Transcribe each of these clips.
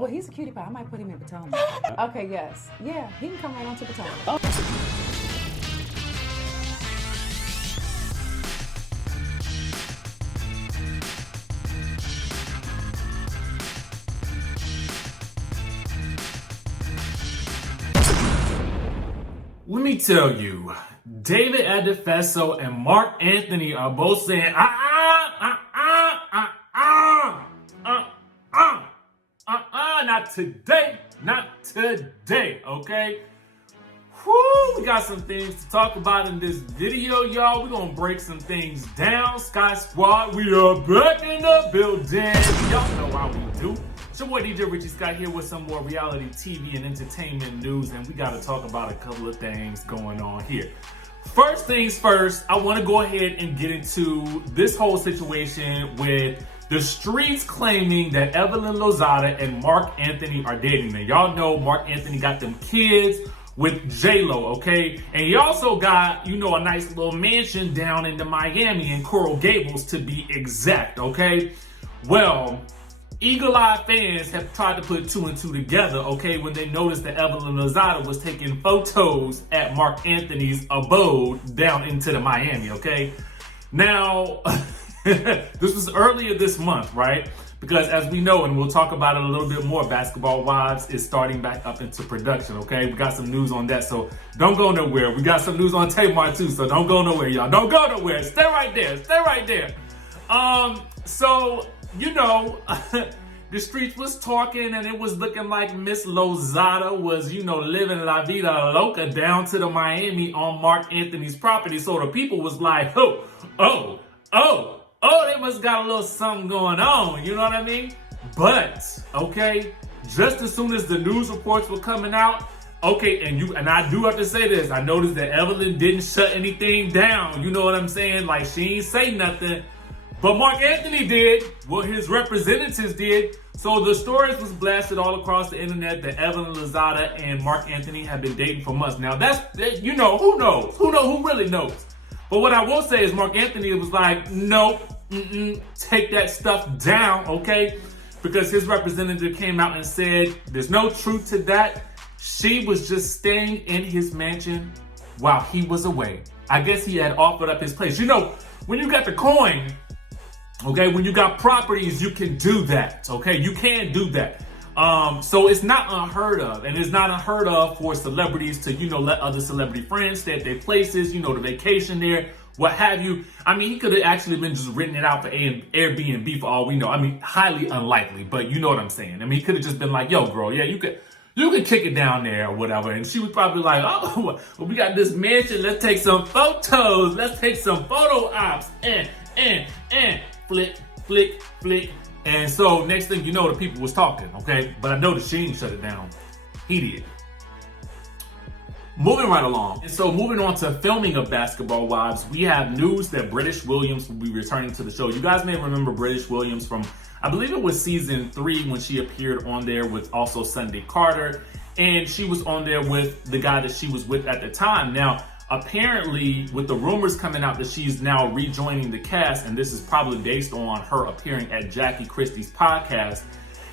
Well, he's a cutie pie. I might put him in Potomac. Okay, yes. Yeah, he can come right on to Potomac. Let me tell you, David Adefeso and Marc Anthony are both saying, not today, not today, okay? Whew, we got some things to talk about in this video, y'all. We're gonna break some things down. Skye Squad, we are back in the building. Y'all know how we do. It's your boy DJRichieSkye here with some more reality TV and entertainment news, and we gotta talk about a couple of things going on here. First things first, I wanna go ahead and get into this whole situation with the streets claiming that Evelyn Lozada and Marc Anthony are dating. Now, y'all know Marc Anthony got them kids with J-Lo, okay? And he also got, you know, a nice little mansion down in the Miami in Coral Gables to be exact, okay? Well, eagle-eyed fans have tried to put two and two together, okay, when they noticed that Evelyn Lozada was taking photos at Marc Anthony's abode down into the Miami, okay? Now, this was earlier this month, right? Because as we know, and we'll talk about it a little bit more, Basketball Wives is starting back up into production, okay? We got some news on that, so don't go nowhere. We got some news on TAMAR too, so don't go nowhere, y'all. Don't go nowhere. Stay right there. Stay right there. So, you know, the streets was talking and it was looking like Miss Lozada was, you know, living la vida loca down to the Miami on Marc Anthony's property. So the people was like, they must got a little something going on, you know what I mean? But, okay, just as soon as the news reports were coming out, okay, and I do have to say this, I noticed that Evelyn didn't shut anything down, you know what I'm saying? Like, she ain't say nothing, but Marc Anthony did, what his representatives did. So the stories was blasted all across the internet that Evelyn Lozada and Marc Anthony have been dating for months. Now, that's, you know, who knows? Who really knows? But what I will say is Marc Anthony was like, nope, take that stuff down, okay? Because his representative came out and said, there's no truth to that. She was just staying in his mansion while he was away. I guess he had offered up his place. You know, when you got the coin, okay, when you got properties, you can do that, okay? You can do that. So it's not unheard of, and it's not unheard of for celebrities to, you know, let other celebrity friends stay at their places, you know, to vacation there, what have you. I mean, he could have actually been just renting it out for Airbnb for all we know. I mean, highly unlikely, but you know what I'm saying. I mean, he could have just been like, yo, girl, yeah, you could kick it down there or whatever. And she was probably like, oh, well, we got this mansion. Let's take some photos. Let's take some photo ops. Flick, flick, flick. And so next thing you know, the people was talking, okay? But I noticed she didn't shut it down. He did. Moving right along. And so moving on to filming of Basketball Wives, we have news that British Williams will be returning to the show. You guys may remember British Williams from, I believe it was season 3 when she appeared on there with also Sunday Carter. And she was on there with the guy that she was with at the time. Now, apparently, with the rumors coming out that she's now rejoining the cast, and this is probably based on her appearing at Jackie Christie's podcast,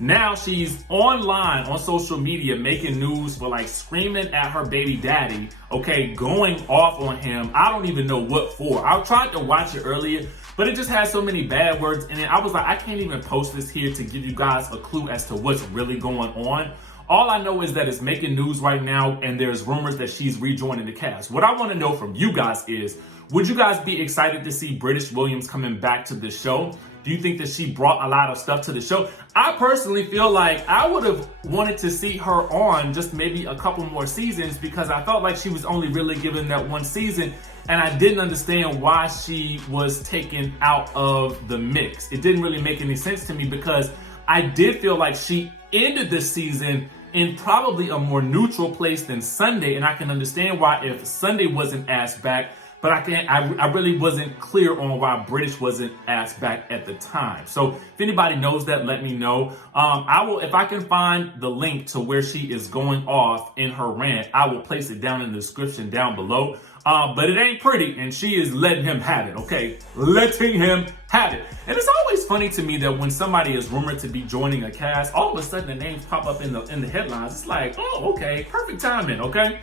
now she's online on social media making news for like screaming at her baby daddy, okay, going off on him. I don't even know what for. I tried to watch it earlier, but it just had so many bad words in it. I was like, I can't even post this here to give you guys a clue as to what's really going on. All I know is that it's making news right now, and there's rumors that she's rejoining the cast. What I want to know from you guys is, would you guys be excited to see British Williams coming back to the show? Do you think that she brought a lot of stuff to the show? I personally feel like I would have wanted to see her on just maybe a couple more seasons, because I felt like she was only really given that one season, and I didn't understand why she was taken out of the mix. It didn't really make any sense to me, because I did feel like she ended the season in probably a more neutral place than Sunday, and I can understand why if Sunday wasn't asked back, but I really wasn't clear on why British wasn't asked back at the time. So if anybody knows that, let me know. I will, if I can find the link to where she is going off in her rant, I will place it down in the description down below. But it ain't pretty, and she is letting him have it, okay? Letting him have it. And it's always funny to me that when somebody is rumored to be joining a cast, all of a sudden the names pop up in the headlines. It's like, oh, okay, perfect timing, okay?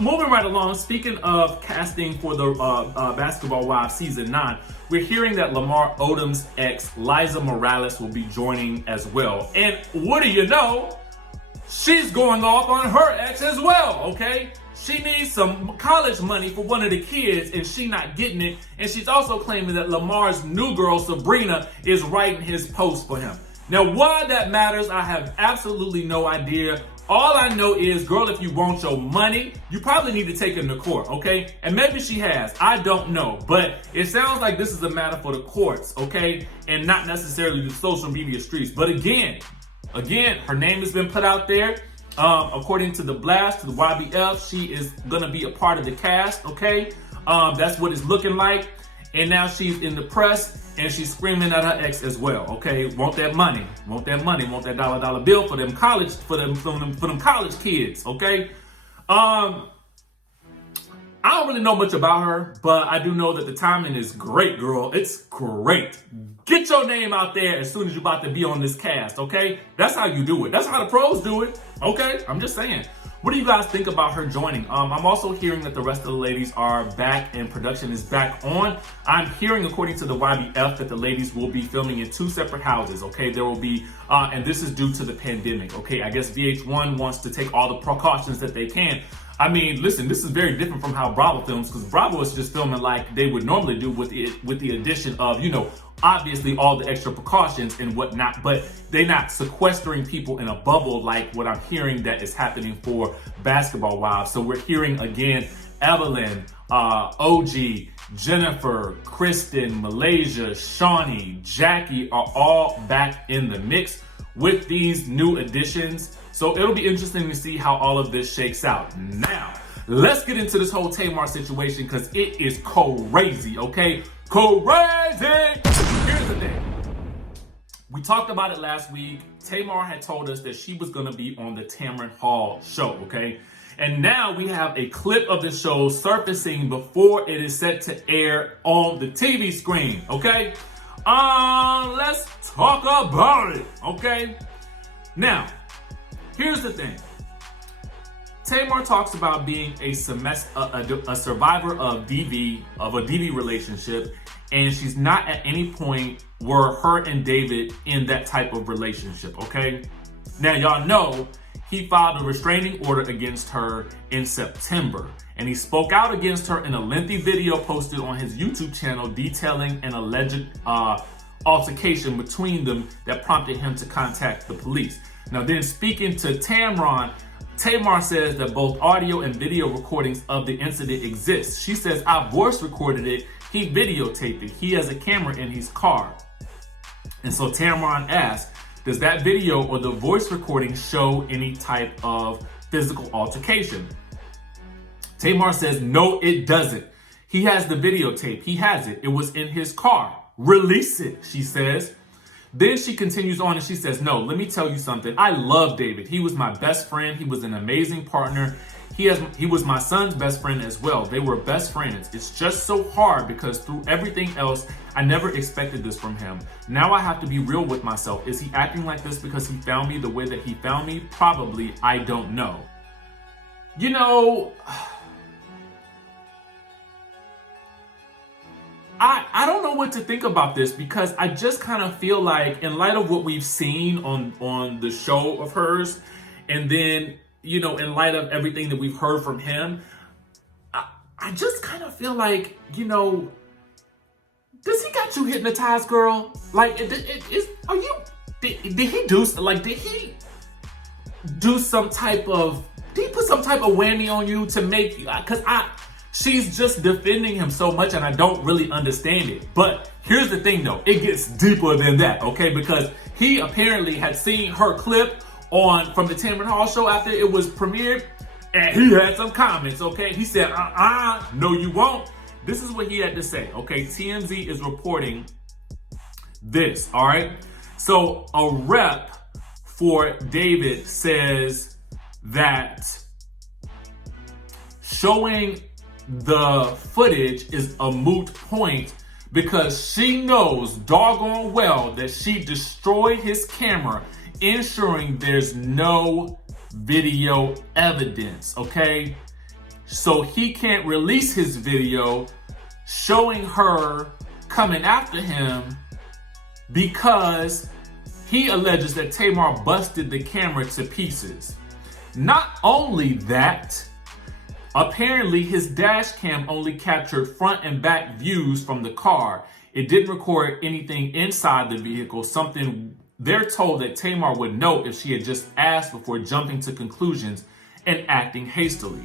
Moving right along, speaking of casting for the Basketball Wives Season 9, we're hearing that Lamar Odom's ex, Liza Morales, will be joining as well. And what do you know? She's going off on her ex as well, okay? She needs some college money for one of the kids, and she not getting it. And she's also claiming that Lamar's new girl, Sabrina, is writing his post for him. Now, why that matters, I have absolutely no idea. All I know is, girl, if you want your money, you probably need to take him to court, okay? And maybe she has. I don't know. But it sounds like this is a matter for the courts, okay? And not necessarily the social media streets. But again, her name has been put out there. According to the blast, to the YBF, she is gonna be a part of the cast, okay? That's what it's looking like. And now she's in the press and she's screaming at her ex as well, okay? Want that money, want that money, want that dollar bill for them college, for them college kids, okay? I don't really know much about her, but I do know that the timing is great, girl. It's great. Get your name out there as soon as you're about to be on this cast, okay? That's how you do it. That's how the pros do it, okay? I'm just saying. What do you guys think about her joining? I'm also hearing that the rest of the ladies are back and production is back on. I'm hearing, according to the YBF, that the ladies will be filming in 2 separate houses, okay? There will be, and this is due to the pandemic, okay? I guess VH1 wants to take all the precautions that they can. I mean, listen, this is very different from how Bravo films, because Bravo is just filming like they would normally do with the addition of, you know, obviously all the extra precautions and whatnot, but they're not sequestering people in a bubble like what I'm hearing that is happening for Basketball Wives. So we're hearing again, Evelyn, OG, Jennifer, Kristen, Malaysia, Shawnee, Jackie are all back in the mix with these new additions. So it'll be interesting to see how all of this shakes out. Now, let's get into this whole Tamar situation because it is crazy, okay? Crazy! Here's the thing. We talked about it last week. Tamar had told us that she was going to be on the Tamron Hall show, okay? And now we have a clip of the show surfacing before it is set to air on the TV screen, okay? Let's talk about it, okay? Now, here's the thing. Tamar talks about being a survivor of a DV relationship, and she's not at any point were her and David in that type of relationship, okay? Now, y'all know he filed a restraining order against her in September, and he spoke out against her in a lengthy video posted on his YouTube channel detailing an alleged altercation between them that prompted him to contact the police. Now, then speaking to Tamron, Tamar says that both audio and video recordings of the incident exist. She says, I voice recorded it, he videotaped it, he has a camera in his car. And so Tamron asked, does that video or the voice recording show any type of physical altercation? Tamar says, no, it doesn't. He has the videotape, he has it, it was in his car. Release it, she says. Then she continues on and she says, no, let me tell you something. I love David. He was my best friend. He was an amazing partner. He was my son's best friend as well. They were best friends. It's just so hard because through everything else, I never expected this from him. Now I have to be real with myself. Is he acting like this because he found me the way that he found me? Probably. I don't know. You know, I don't know what to think about this because I just kind of feel like in light of what we've seen on the show of hers, and then, you know, in light of everything that we've heard from him, I just kind of feel like, you know, does he got you hypnotized, girl? Like, did he do some type of, did he put some type of whammy on you to make you, because she's just defending him so much and I don't really understand it. But here's the thing though, it gets deeper than that, okay? Because he apparently had seen her clip from the Tamron Hall show after it was premiered, and he had some comments, okay? He said, no you won't. This is what he had to say, okay? TMZ is reporting this, all right? So a rep for David says that showing the footage is a moot point because she knows doggone well that she destroyed his camera, ensuring there's no video evidence, okay? So he can't release his video showing her coming after him because he alleges that Tamar busted the camera to pieces. Not only that, apparently his dash cam only captured front and back views from the car. It didn't record anything inside the vehicle, something they're told that Tamar would know if she had just asked before jumping to conclusions and acting hastily.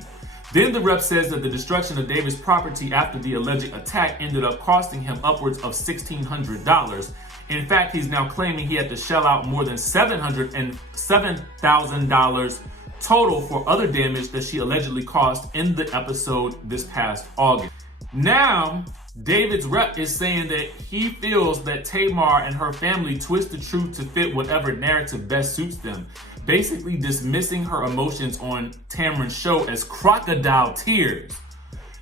Then the rep says that the destruction of David's property after the alleged attack ended up costing him upwards of $1,600. In fact, he's now claiming he had to shell out more than $707,000 total for other damage that she allegedly caused in the episode this past August. Now, David's rep is saying that he feels that Tamar and her family twist the truth to fit whatever narrative best suits them, basically dismissing her emotions on Tamron's show as crocodile tears.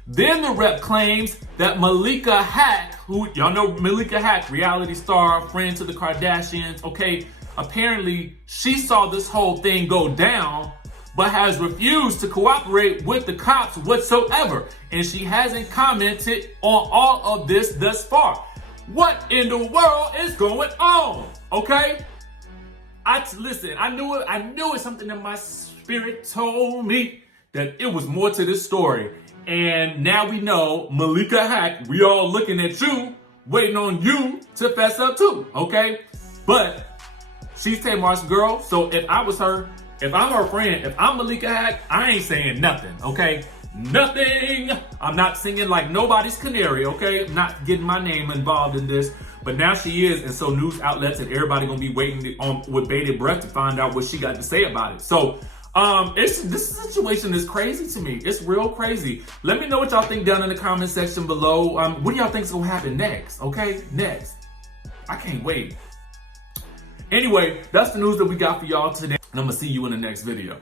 Then the rep claims that Malika Hack, who y'all know Malika Hack, reality star, friend to the Kardashians, okay, apparently she saw this whole thing go down, but has refused to cooperate with the cops whatsoever. And she hasn't commented on all of this thus far. What in the world is going on? Okay? Listen, I knew it. Something in my spirit told me that it was more to this story. And now we know, Malika Hack, we all looking at you, waiting on you to fess up too, okay? But she's Tamar's girl, so if I was her, if I'm her friend, if I'm Malika Hack, I ain't saying nothing, okay? Nothing. I'm not singing like nobody's canary, okay? I'm not getting my name involved in this. But now she is, and so news outlets and everybody gonna be waiting with bated breath to find out what she got to say about it. So, this situation is crazy to me. It's real crazy. Let me know what y'all think down in the comment section below. What do y'all think's gonna happen next? Okay, next. I can't wait. Anyway, that's the news that we got for y'all today, and I'm gonna see you in the next video.